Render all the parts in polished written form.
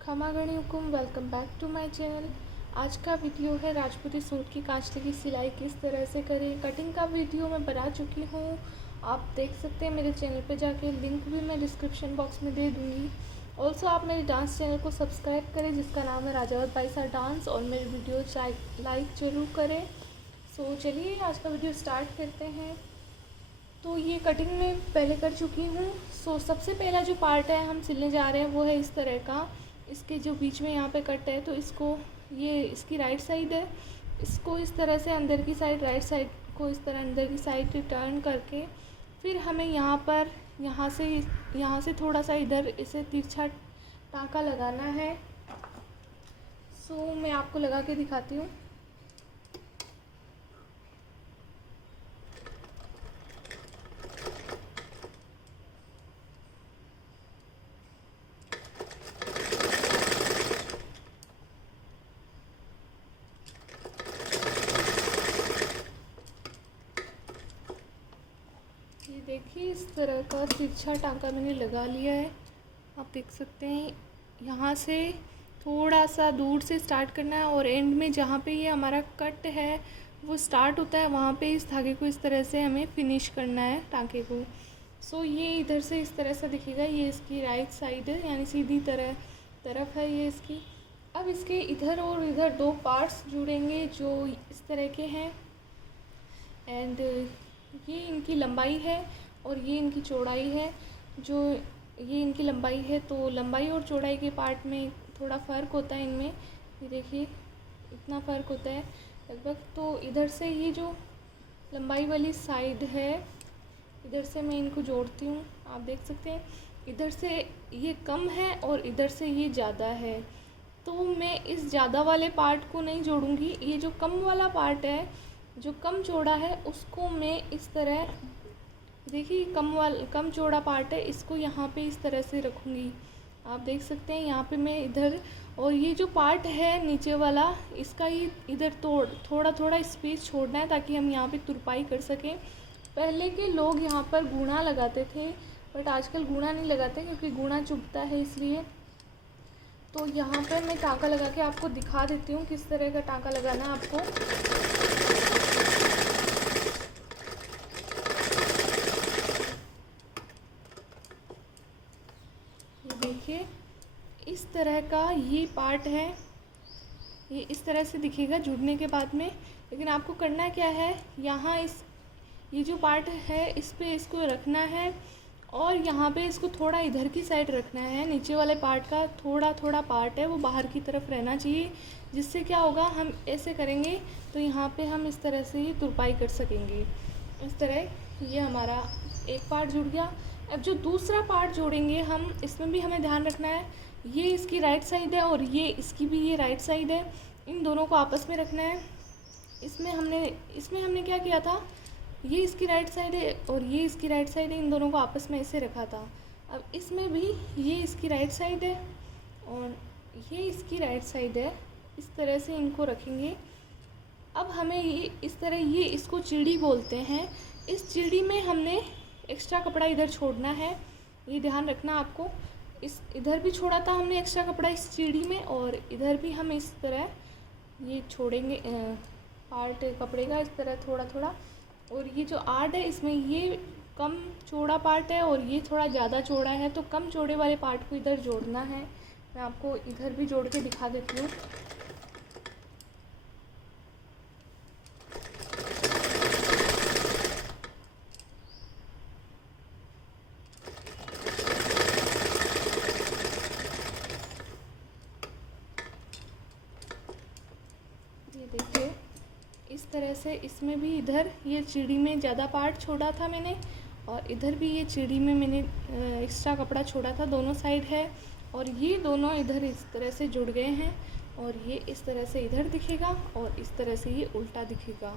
खमा गणी हुकुम, welcome back to my channel. आज का वीडियो है राजपूती सूट की कांचले की सिलाई किस तरह से करें। कटिंग का वीडियो मैं बना चुकी हूँ, आप देख सकते हैं मेरे चैनल पे जाके। लिंक भी मैं डिस्क्रिप्शन बॉक्स में दे दूँगी। ऑल्सो आप मेरे डांस चैनल को सब्सक्राइब करें जिसका नाम है राजावत बाईसा डांस, और मेरे वीडियो लाइक ज़रूर करें। सो चलिए आज का वीडियो स्टार्ट करते हैं। तो ये कटिंग मैं पहले कर चुकी हूँ। सो सबसे पहला जो पार्ट है हम सिलने जा रहे हैं वो है इस तरह का। इसके जो बीच में यहाँ पे कट है तो इसको, ये इसकी राइट साइड है, इसको इस तरह से अंदर की साइड, राइट साइड को इस तरह अंदर की साइड टर्न करके फिर हमें यहाँ पर यहाँ से थोड़ा सा इधर इसे तिरछा टाँका लगाना है। सो मैं आपको लगा के दिखाती हूँ। ये देखिए इस तरह का तिरछा टाँका मैंने लगा लिया है। आप देख सकते हैं यहाँ से थोड़ा सा दूर से स्टार्ट करना है और एंड में जहाँ पे ये हमारा कट है वो स्टार्ट होता है वहाँ पे इस धागे को इस तरह से हमें फिनिश करना है टाँके को। सो ये इधर से इस तरह से दिखेगा। ये इसकी राइट साइड है, यानी सीधी तरफ है ये इसकी। अब इसके इधर और इधर दो पार्ट्स जुड़ेंगे जो इस तरह के हैं, एंड ये इनकी लंबाई है और ये इनकी चौड़ाई है। जो ये इनकी लंबाई है तो लंबाई और चौड़ाई के पार्ट में थोड़ा फ़र्क होता है इनमें। ये देखिए इतना फ़र्क होता है लगभग। तो इधर से ये जो लंबाई वाली साइड है, इधर से मैं इनको जोड़ती हूँ। आप देख सकते हैं इधर से ये कम है और इधर से ये ज़्यादा है। तो मैं इस ज़्यादा वाले पार्ट को नहीं जोड़ूँगी। ये जो कम वाला पार्ट है, जो कम चौड़ा है, उसको मैं इस तरह, देखिए कम चौड़ा पार्ट है, इसको यहाँ पे इस तरह से रखूँगी। आप देख सकते हैं यहाँ पे मैं इधर, और ये जो पार्ट है नीचे वाला, इसका ये इधर थोड़ा स्पेस छोड़ना है ताकि हम यहाँ पे तुरपाई कर सकें। पहले के लोग यहाँ पर गूणा लगाते थे, बट आजकल गूणा नहीं लगाते क्योंकि गूणा चुभता है इसलिए। तो यहाँ पर मैं टाँका लगा के आपको दिखा देती हूँ किस तरह का टाँका लगाना है आपको। देखिए इस तरह का ये पार्ट है, ये इस तरह से दिखेगा जुड़ने के बाद में। लेकिन आपको करना क्या है, यहाँ ये जो पार्ट है इस पे इसको रखना है, और यहाँ पे इसको थोड़ा इधर की साइड रखना है। नीचे वाले पार्ट का थोड़ा पार्ट है वो बाहर की तरफ रहना चाहिए, जिससे क्या होगा, हम ऐसे करेंगे तो यहाँ पे हम इस तरह से ही तुरपाई कर सकेंगे। इस तरह ये हमारा एक पार्ट जुड़ गया। अब जो दूसरा पार्ट जोड़ेंगे हम, इसमें भी हमें ध्यान रखना है, ये इसकी राइट साइड है और ये इसकी भी ये राइट साइड है। इन दोनों को आपस में रखना है। इसमें हमने क्या किया था, ये इसकी राइट साइड है और ये इसकी राइट साइड है, इन दोनों को आपस में ऐसे रखा था। अब इसमें भी ये इसकी राइट साइड है और ये इसकी राइट साइड है, इस तरह से इनको रखेंगे। अब हमें ये इस तरह, ये इसको चिड़ी बोलते हैं। इस चिड़ी में हमने एक्स्ट्रा कपड़ा इधर छोड़ना है, ये ध्यान रखना आपको। इधर भी छोड़ा था हमने एक्स्ट्रा कपड़ा इस चिड़ी में, और इधर भी हम इस तरह ये छोड़ेंगे पार्ट कपड़े का, इस तरह थोड़ा। और ये जो आर्ट है इसमें ये कम चौड़ा पार्ट है और ये थोड़ा ज़्यादा चौड़ा है, तो कम चौड़े वाले पार्ट को इधर जोड़ना है। मैं आपको इधर भी जोड़ के दिखा देती हूँ। ये देखिए इस तरह से, इसमें भी इधर ये चिड़ी में ज़्यादा पार्ट छोड़ा था मैंने, और इधर भी ये चिड़ी में मैंने एक्स्ट्रा कपड़ा छोड़ा था। दोनों साइड है और ये दोनों इधर इस तरह से जुड़ गए हैं, और ये इस तरह से इधर दिखेगा और इस तरह से ये उल्टा दिखेगा।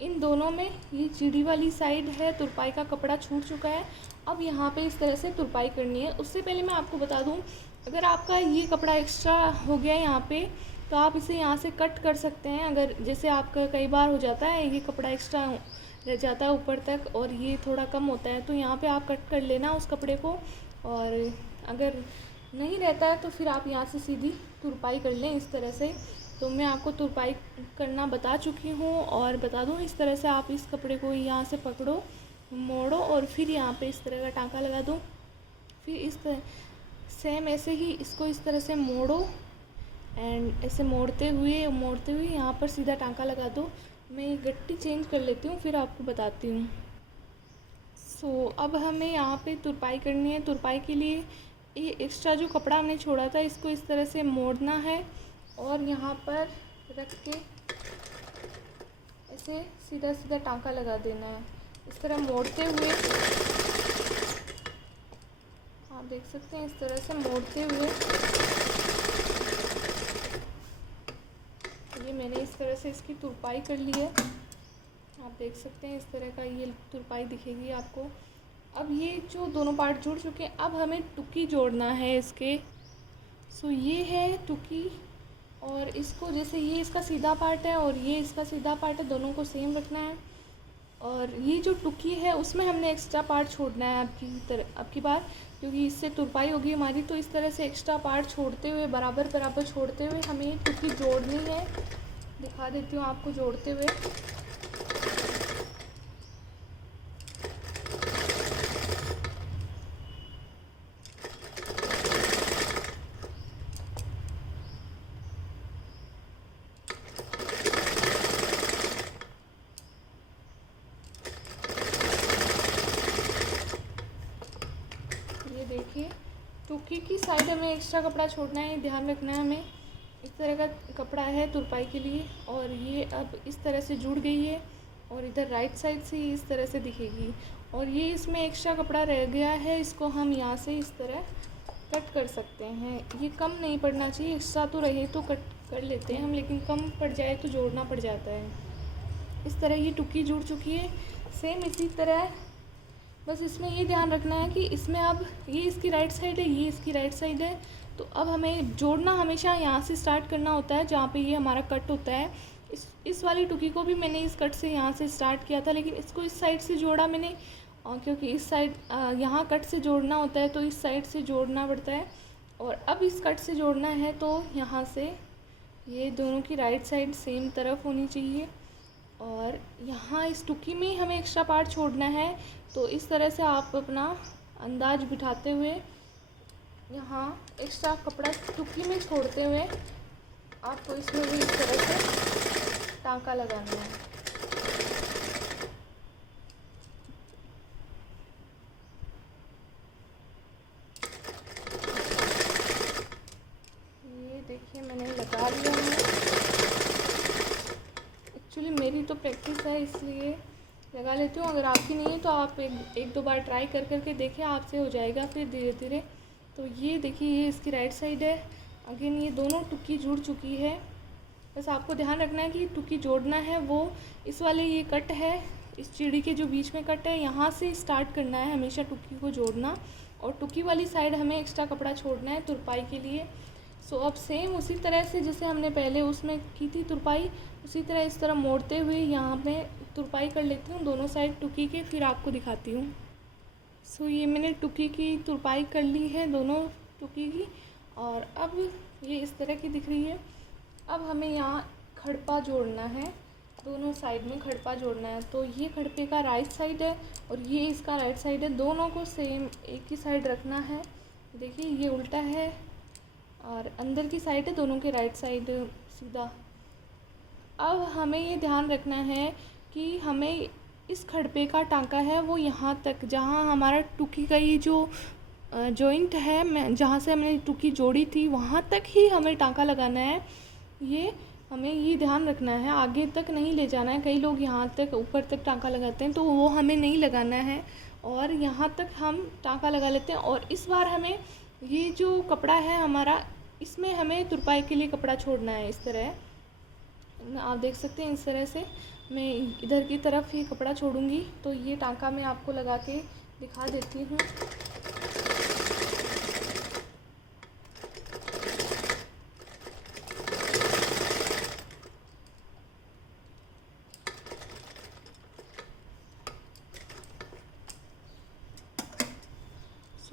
इन दोनों में ये चिड़ी वाली साइड है, तुरपाई का कपड़ा छूट चुका है। अब यहाँ पे इस तरह से तुरपाई करनी है। उससे पहले मैं आपको बता दूँ, अगर आपका ये कपड़ा एक्स्ट्रा हो गया यहाँ पे, तो आप इसे यहाँ से कट कर सकते हैं। अगर जैसे आपका कई बार हो जाता है ये कपड़ा एक्स्ट्रा रह जाता है ऊपर तक और ये थोड़ा कम होता है, तो यहाँ पे आप कट कर लेना उस कपड़े को। और अगर नहीं रहता है तो फिर आप यहाँ से सीधी तुरपाई कर लें इस तरह से। तो मैं आपको तुरपाई करना बता चुकी हूँ और बता दूँ, इस तरह से आप इस कपड़े को यहाँ से पकड़ो, मोड़ो और फिर यहाँ पे इस तरह का टाँका लगा दो। फिर इस तरह सेम ऐसे ही इसको इस तरह से मोड़ो एंड ऐसे मोड़ते हुए यहाँ पर सीधा टाँका लगा दो। मैं ये गट्टी चेंज कर लेती हूँ फिर आपको बताती हूँ। अब हमें यहाँ पे तुरपाई करनी है। तुरपाई के लिए ये एक्स्ट्रा जो कपड़ा हमने छोड़ा था इसको इस तरह से मोड़ना है और यहाँ पर रख के ऐसे सीधा सीधा टाँका लगा देना है। इस तरह मोड़ते हुए आप देख सकते हैं, इस तरह से मोड़ते हुए ये मैंने इस तरह से इसकी तुरपाई कर ली है। आप देख सकते हैं इस तरह का ये तुरपाई दिखेगी आपको। अब ये जो दोनों पार्ट जुड़ चुके हैं, अब हमें टुकी जोड़ना है इसके। ये है टुकी और इसको जैसे ये इसका सीधा पार्ट है और ये इसका सीधा पार्ट है, दोनों को सेम रखना है। और ये जो टुकी है उसमें हमने एक्स्ट्रा पार्ट छोड़ना है अब की बार, क्योंकि इससे तुरपाई होगी हमारी। तो इस तरह से एक्स्ट्रा पार्ट छोड़ते हुए बराबर बराबर छोड़ते हुए हमें टुकी जोड़नी है। दिखा देती हूँ आपको जोड़ते हुए। ये देखिए, टुकी की साइड हमें एक्स्ट्रा कपड़ा छोड़ना है, ध्यान रखना है हमें। इस तरह का कपड़ा है तुरपाई के लिए और ये अब इस तरह से जुड़ गई है और इधर राइट साइड से इस तरह से दिखेगी। और ये इसमें एक्स्ट्रा कपड़ा रह गया है, इसको हम यहाँ से इस तरह कट कर सकते हैं। ये कम नहीं पड़ना चाहिए, एक्स्ट्रा तो रहे तो कट कर लेते हैं हम, लेकिन कम पड़ जाए तो जोड़ना पड़ जाता है। इस तरह ये टुकी जुड़ चुकी है। सेम इसी तरह, बस इसमें ये ध्यान रखना है कि इसमें अब ये इसकी राइट साइड है, ये इसकी राइट साइड है। तो अब हमें जोड़ना हमेशा यहाँ से स्टार्ट करना होता है जहाँ पे ये हमारा कट होता है। इस वाली टुकी को भी मैंने इस कट से यहाँ से स्टार्ट किया था, लेकिन इसको इस साइड से जोड़ा मैंने क्योंकि इस साइड यहाँ कट से जोड़ना होता है तो इस साइड से जोड़ना पड़ता है। और अब इस कट से जोड़ना है तो यहाँ से ये दोनों की राइट साइड सेम तरफ होनी चाहिए और यहाँ इस टुकी में हमें एक्स्ट्रा पार्ट छोड़ना है। तो इस तरह से आप अपना अंदाज बिठाते हुए यहाँ एक्स्ट्रा कपड़ा टुकी में छोड़ते हुए आपको इसमें भी इस तरह से टाँका लगाना है। ये देखिए मैंने लगा लिया है। एक्चुअली मेरी तो प्रैक्टिस है इसलिए लगा लेती हूँ, अगर आपकी नहीं है तो आप एक दो बार ट्राई कर करके देखें, आपसे हो जाएगा फिर धीरे धीरे। तो ये देखिए ये इसकी राइट साइड है। अगेन ये दोनों टुकी जुड़ चुकी है। बस आपको ध्यान रखना है कि टुकी जोड़ना है वो इस वाले ये कट है, इस चिड़ी के जो बीच में कट है यहाँ से स्टार्ट करना है हमेशा टुकी को जोड़ना। और टुकी वाली साइड हमें एक्स्ट्रा कपड़ा छोड़ना है तुरपाई के लिए। अब सेम उसी तरह से जैसे हमने पहले उसमें की थी तुरपाई, उसी तरह इस तरह मोड़ते हुए यहाँ पे तुरपाई कर लेती हूँ दोनों साइड टुकी के, फिर आपको दिखाती हूँ। ये मैंने टुकी की तुरपाई कर ली है दोनों टुकी की और अब ये इस तरह की दिख रही है। अब हमें यहाँ खड़पा जोड़ना है, दोनों साइड में खड़पा जोड़ना है। तो ये खड़पे का राइट साइड है और ये इसका राइट साइड है, दोनों को सेम एक ही साइड रखना है। देखिए ये उल्टा है और अंदर की साइड है, दोनों के राइट साइड सीधा। अब हमें ये ध्यान रखना है कि हमें इस खड़पे का टाँका है वो यहाँ तक, जहाँ हमारा टुकी का ये जो जॉइंट है, मैं जहाँ से हमने टुकी जोड़ी थी वहाँ तक ही हमें टाँका लगाना है। ये हमें ये ध्यान रखना है, आगे तक नहीं ले जाना है। कई लोग यहाँ तक ऊपर तक टाँका लगाते हैं तो वो हमें नहीं लगाना है और यहाँ तक हम टाँका लगा लेते हैं। और इस बार हमें ये जो कपड़ा है हमारा, इसमें हमें तुरपाई के लिए कपड़ा छोड़ना है। इस तरह आप देख सकते हैं, इस तरह से मैं इधर की तरफ ये कपड़ा छोड़ूंगी। तो ये टाँका मैं आपको लगा के दिखा देती हूँ।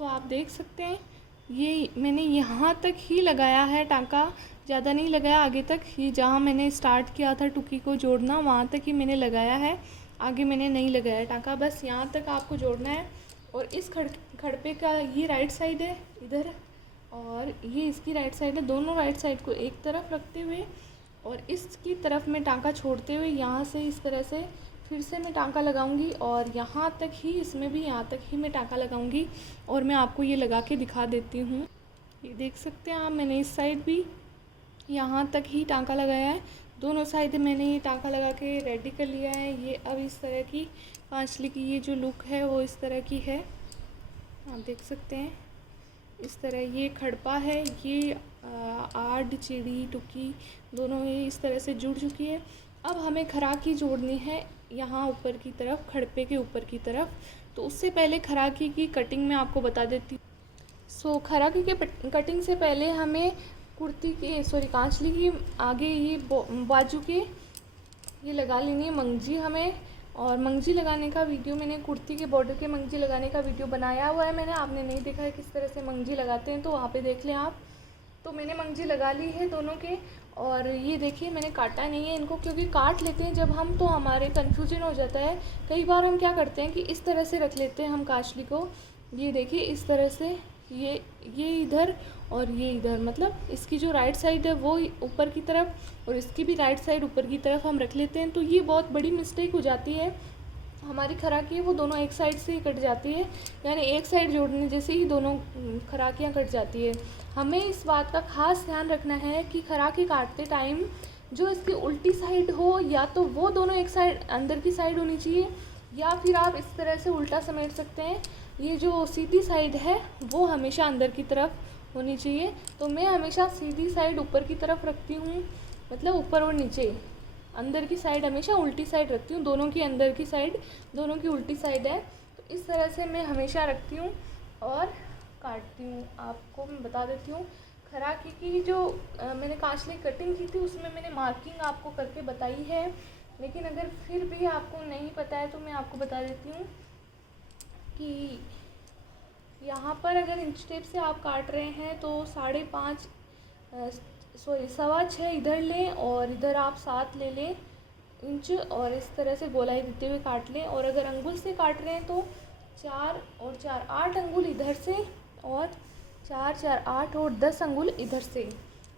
आप देख सकते हैं ये मैंने यहाँ तक ही लगाया है टाँका, ज़्यादा नहीं लगाया आगे तक। ये जहाँ मैंने स्टार्ट किया था टुकी को जोड़ना, वहाँ तक ही मैंने लगाया है, आगे मैंने नहीं लगाया टाँका। बस यहाँ तक आपको जोड़ना है। और इस खड़पे का ये राइट साइड है इधर, और ये इसकी राइट साइड है। दोनों राइट साइड को एक तरफ रखते हुए और इसकी तरफ में टाँका छोड़ते हुए यहाँ से इस तरह से फिर से मैं टाँका लगाऊंगी, और यहाँ तक ही, इसमें भी यहाँ तक ही मैं टाँका लगाऊंगी। और मैं आपको ये लगा के दिखा देती हूँ। ये देख सकते हैं आप, मैंने इस साइड भी यहाँ तक ही टाँका लगाया है। दोनों साइड मैंने ये टाँका लगा के रेडी कर लिया है। ये अब इस तरह की कांचली की ये जो लुक है वो इस तरह की है, आप देख सकते हैं। इस तरह ये खड़पा है, ये आड चिड़ी टुकी दोनों ही इस तरह से जुड़ चुकी है। अब हमें खराकी जोड़नी है यहाँ ऊपर की तरफ, खड़पे के ऊपर की तरफ। तो उससे पहले खराकी की कटिंग मैं आपको बता देती हूँ। खराकी के कटिंग से पहले हमें कुर्ती के कांचली की आगे ये बाजू के ये लगा लेनी है मंगजी हमें। और मंगजी लगाने का वीडियो मैंने कुर्ती के बॉर्डर के मंगजी लगाने का वीडियो बनाया हुआ है मैंने, आपने नहीं देखा है किस तरह से मंगजी लगाते हैं तो वहाँ पे देख लें आप। तो मैंने मंगजी लगा ली है दोनों के। और ये देखिए मैंने काटा नहीं है इनको, क्योंकि काट लेते हैं जब हम तो हमारे कन्फ्यूजन हो जाता है। कई बार हम क्या करते हैं कि इस तरह से रख लेते हैं हम कांचली को, ये देखिए इस तरह से, ये इधर और ये इधर, मतलब इसकी जो राइट साइड है वो ऊपर की तरफ और इसकी भी राइट साइड ऊपर की तरफ हम रख लेते हैं। तो ये बहुत बड़ी मिस्टेक हो जाती है। हमारी खराकी है वो दोनों एक साइड से ही कट जाती है, यानी एक साइड जोड़ने जैसे ही दोनों खराकियाँ कट जाती है। हमें इस बात का खास ध्यान रखना है कि खराकी काटते टाइम जो इसकी उल्टी साइड हो, या तो वो दोनों एक साइड अंदर की साइड होनी चाहिए, या फिर आप इस तरह से उल्टा समेट सकते हैं। ये जो सीधी साइड है वो हमेशा अंदर की तरफ होनी चाहिए। तो मैं हमेशा सीधी साइड ऊपर की तरफ रखती हूँ, मतलब ऊपर और नीचे। अंदर की साइड हमेशा उल्टी साइड रखती हूँ, दोनों की अंदर की साइड दोनों की उल्टी साइड है। तो इस तरह से मैं हमेशा रखती हूँ और काटती हूँ। आपको मैं बता देती हूँ खराकी की जो मैंने कांचली कटिंग की थी उसमें मैंने मार्किंग आपको करके बताई है, लेकिन अगर फिर भी आपको नहीं पता है तो मैं आपको बता देती हूँ कि यहाँ पर अगर इंच टेप से आप काट रहे हैं तो 5.5 6.25 इधर लें और इधर आप 7 ले लें इंच, और इस तरह से गोलाई देते हुए काट लें। और अगर अंगुल से काट रहे हैं तो 4 और 4 8 अंगुल इधर से, और 4 4 8 और 10 अंगुल इधर से,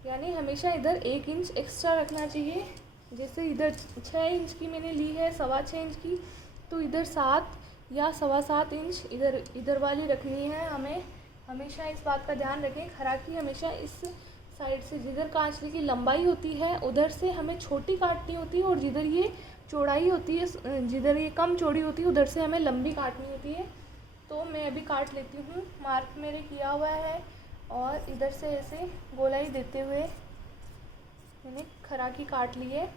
यानी हमेशा इधर 1 इंच एक्स्ट्रा रखना चाहिए। जैसे इधर 6 इंच की मैंने ली है, 6.25 इंच की, तो इधर 7 या 7.25 इंच इधर वाली रखनी है हमें। हमेशा इस बात का ध्यान रखें, खराकी हमेशा इस साइड से जिधर कांचली की लंबाई होती है उधर से हमें छोटी काटनी होती है, और जिधर ये चौड़ाई होती है, जिधर ये कम चौड़ी होती है उधर से हमें लंबी काटनी होती है। तो मैं अभी काट लेती हूँ, मार्क मेरे किया हुआ है, और इधर से ऐसे गोलाई देते हुए मैंने खराकी काट ली है।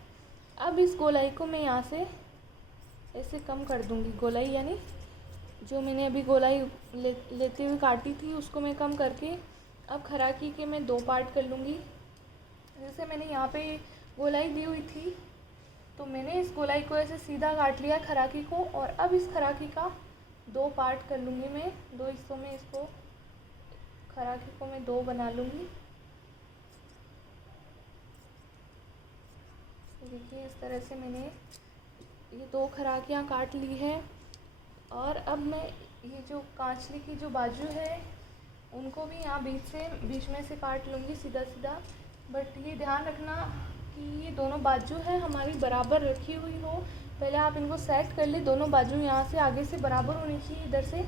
अब इस गोलाई को मैं यहाँ से ऐसे कम कर दूँगी, गोलाई यानी जो मैंने अभी गोलाई लेते हुए काटी थी उसको मैं कम करके अब खराकी के मैं 2 पार्ट कर लूँगी। जैसे मैंने यहाँ पे गोलाई दी हुई थी तो मैंने इस गोलाई को ऐसे सीधा काट लिया खराकी को, और अब इस खराकी का 2 पार्ट कर लूँगी मैं, 2 हिस्सों में इसको खराकी को मैं 2 बना लूँगी। देखिए इस तरह से मैंने ये 2 खराकियाँ काट ली है। और अब मैं ये जो कांचली की जो बाजू है उनको भी यहाँ बीच में से काट लूँगी सीधा सीधा। बट ये ध्यान रखना कि ये दोनों बाजू है हमारी बराबर रखी हुई हो। पहले आप इनको सेट कर ले, दोनों बाजू यहाँ से आगे से बराबर होनी चाहिए, इधर से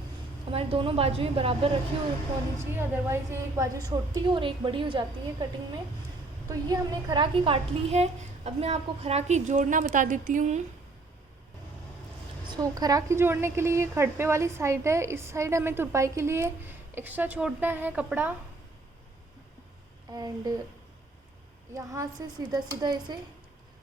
हमारी दोनों बाजुएं बराबर रखी हुई होनी चाहिए, अदरवाइज़ ये एक बाजू छोटी और एक बड़ी हो जाती है कटिंग में। तो ये हमने खराकी काट ली है। अब मैं आपको खराकी जोड़ना बता देती हूँ। खराकी जोड़ने के लिए ये खड़पे वाली साइड है, इस साइड हमें तुरपाई के लिए एक्स्ट्रा छोड़ना है कपड़ा, एंड यहाँ से सीधा सीधा ऐसे।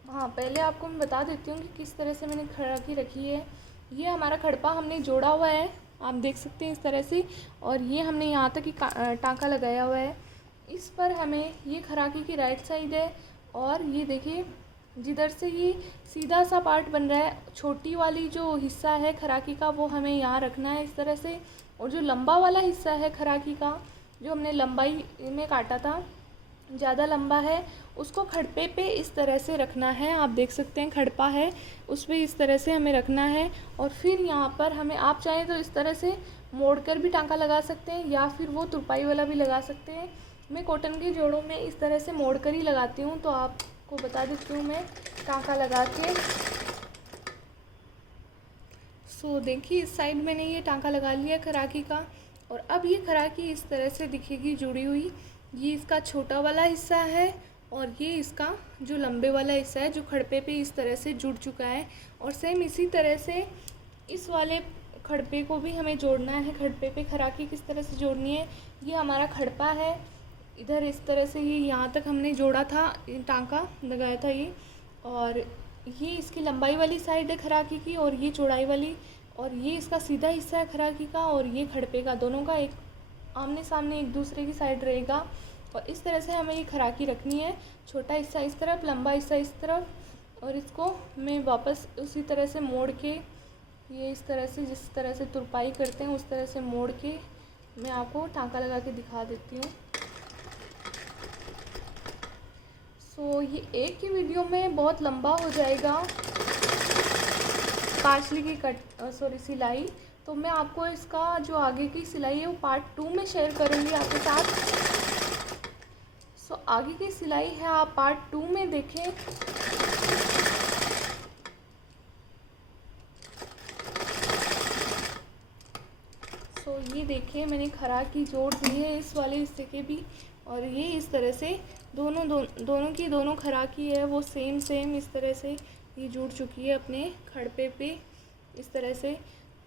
हाँ, पहले आपको मैं बता देती हूँ कि किस तरह से मैंने खराकी रखी है। ये हमारा खड़पा हमने जोड़ा हुआ है, आप देख सकते हैं इस तरह से, और ये हमने यहाँ तक ही टाँका लगाया हुआ है। इस पर हमें ये खराकी की राइट साइड है, और ये देखिए जिधर से ये सीधा सा पार्ट बन रहा है, छोटी वाली जो हिस्सा है खराकी का वो हमें यहाँ रखना है इस तरह से, और जो लंबा वाला हिस्सा है खराकी का जो हमने लंबाई में काटा था ज़्यादा लंबा है, उसको खड़पे पे इस तरह से रखना है। आप देख सकते हैं खड़पा है, उस पर इस तरह से हमें रखना है। और फिर यहाँ पर हमें, आप चाहें तो इस तरह से मोड़ कर भी टांका लगा सकते हैं या फिर वो तुरपाई वाला भी लगा सकते हैं। मैं कॉटन के जोड़ों में इस तरह से मोड़ कर ही लगाती हूँ, तो आपको बता देती हूँ मैं टांका लगा के। सो देखिए इस साइड मैंने ये टांका लगा लिया खराकी का, और अब ये खराकी इस तरह से दिखेगी जुड़ी हुई। ये इसका छोटा वाला हिस्सा है और ये इसका जो लंबे वाला हिस्सा है जो खड़पे पे इस तरह से जुड़ चुका है। और सेम इसी तरह से इस वाले खड़पे को भी हमें जोड़ना है। खड़पे पे खराकी किस तरह से जोड़नी है, ये हमारा खड़पा है, इधर इस तरह से ये यहाँ तक हमने जोड़ा था, टांका लगाया था ये, और ये इसकी लंबाई वाली साइड है खराकी की और ये चौड़ाई वाली, और ये इसका सीधा हिस्सा है खराकी का और ये खड़पे का, दोनों का एक आमने सामने एक दूसरे की साइड रहेगा। और इस तरह से हमें ये खराकी रखनी है, छोटा हिस्सा इस तरफ, लंबा हिस्सा इस तरफ, और इसको मैं वापस उसी तरह से मोड़ के, ये इस तरह से जिस तरह से तुरपाई करते हैं उस तरह से मोड़ के मैं आपको टांका लगा के दिखा देती हूँ। सो ये एक ही वीडियो में बहुत लंबा हो जाएगा पार्सली की सिलाई, तो मैं आपको इसका जो आगे की सिलाई है वो पार्ट 2 में शेयर करूँगी आपके साथ। सो आगे की सिलाई है आप पार्ट 2 में देखें। सो ये देखिए मैंने खराकी जोड़ दी है इस वाले हिस्से के भी, और ये इस तरह से दोनों की दोनों खराकी है वो सेम इस तरह से ये जुड़ चुकी है अपने खड़पे पे इस तरह से।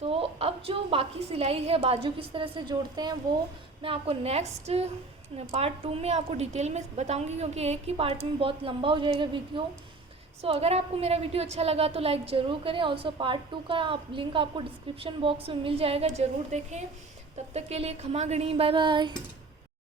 तो अब जो बाकी सिलाई है बाजू किस तरह से जोड़ते हैं वो मैं आपको नेक्स्ट पार्ट 2 में आपको डिटेल में बताऊंगी, क्योंकि एक ही पार्ट में बहुत लंबा हो जाएगा वीडियो। सो अगर आपको मेरा वीडियो अच्छा लगा तो लाइक ज़रूर करें। ऑल्सो पार्ट 2 का लिंक आपको डिस्क्रिप्शन बॉक्स में मिल जाएगा, ज़रूर देखें। तब तक के लिए खमा गणी, बाय बाय।